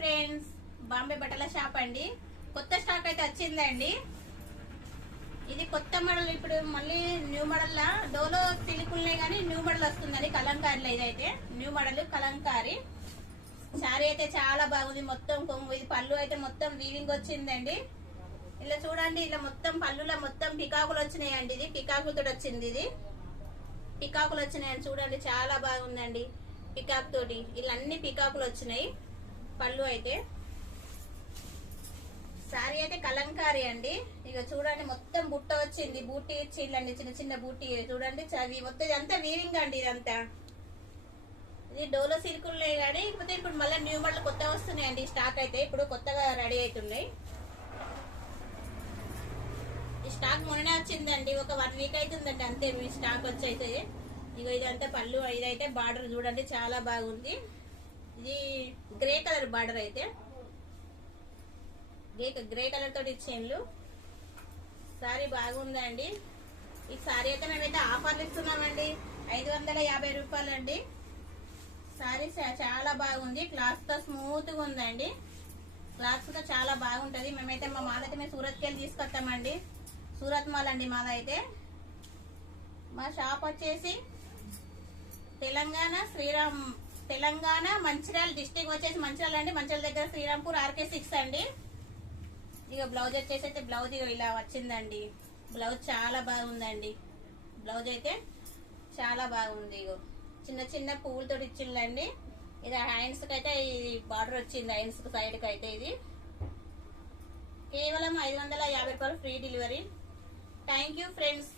Friends, Bombay బట్టల shop అండి. కొత్త స్టాక్ అయితే వచ్చిందండి. ఇది కొత్త మోడల్. ఇప్పుడు మళ్ళీ న్యూ మోడల్ లా డోలో సిల్క్ ఉన్నాయి కానీ న్యూ మోడల్ వస్తుందండి. కలంకారీలో ఇదైతే న్యూ మోడల్ కలంకారీ శారీ అయితే చాలా బాగుంది. మొత్తం కొంగు, ఇది పళ్ళు అయితే మొత్తం వీవింగ్ వచ్చిందండి. ఇలా చూడండి, ఇలా మొత్తం పళ్ళులో మొత్తం పికాకులు వచ్చినాయండి. ఇది పికాకులతో వచ్చింది. ఇది పికాకులు వచ్చినాయని చూడండి, చాలా బాగుందండి. పికాక్ తోటి ఇలా అన్ని పికాకులు వచ్చినాయి. పళ్ళు అయితే సారీ అయితే కలంకారీ అండి. ఇక చూడండి, మొత్తం బుట్ట వచ్చింది. బూటీ ఇచ్చిందండి, చిన్న చిన్న బూటీ చూడండి. చవి మొత్తం ఇదంతా వీవింగ్ అండి. ఇదంతా ఇది డోలో సిల్కులే కానీ ఇకపోతే ఇప్పుడు మళ్ళీ న్యూ మోడల్ కొత్తగా వస్తున్నాయండి. స్టాక్ అయితే ఇప్పుడు కొత్తగా రెడీ అవుతున్నాయి. ఈ స్టాక్ మొన్ననే వచ్చిందండి. ఒక 1 వీక్ అవుతుందండి అంతే మీ స్టాక్ వచ్చి అయితే. ఇక ఇదంతా పళ్ళు. ఇదైతే బార్డర్ చూడండి, చాలా బాగుంది. ఇది గ్రే కలర్ బార్డర్ అయితే గ్రే కలర్ తోటి ఇచ్చేళ్ళు. సారీ బాగుందండి. ఈ సారీ అయితే మేమైతే ఆఫర్లు ఇస్తున్నామండి. 550 రూపాయలు అండి. సారీ చాలా బాగుంది. క్లాత్ తో స్మూత్ గా ఉందండి. క్లాత్ తో చాలా బాగుంటది. మేమైతే మా మాలైతే మేము సూరత్కి వెళ్ళి తీసుకొస్తామండి. సూరత్ మాల్ అండి మాదైతే. మా షాప్ వచ్చేసి తెలంగాణ మంచిర్యాల డిస్టిక్ వచ్చేసి మంచిర్యాల అండి. మంచిర్యాల దగ్గర శ్రీరాంపూర్ RK6 అండి. ఇక బ్లౌజ్ వచ్చేసి అయితే బ్లౌజ్ ఇలా వచ్చిందండి. బ్లౌజ్ చాలా బాగుందండి. బ్లౌజ్ అయితే చాలా బాగుంది. ఇగో చిన్న చిన్న పువ్వులతో ఇచ్చిందండి. ఇది హ్యాండ్స్ కి అయితే ఈ బార్డర్ వచ్చింది. హ్యాండ్స్ సైడ్ కి అయితే ఇది కేవలం 550 రూపాయలు free delivery. Thank you friends.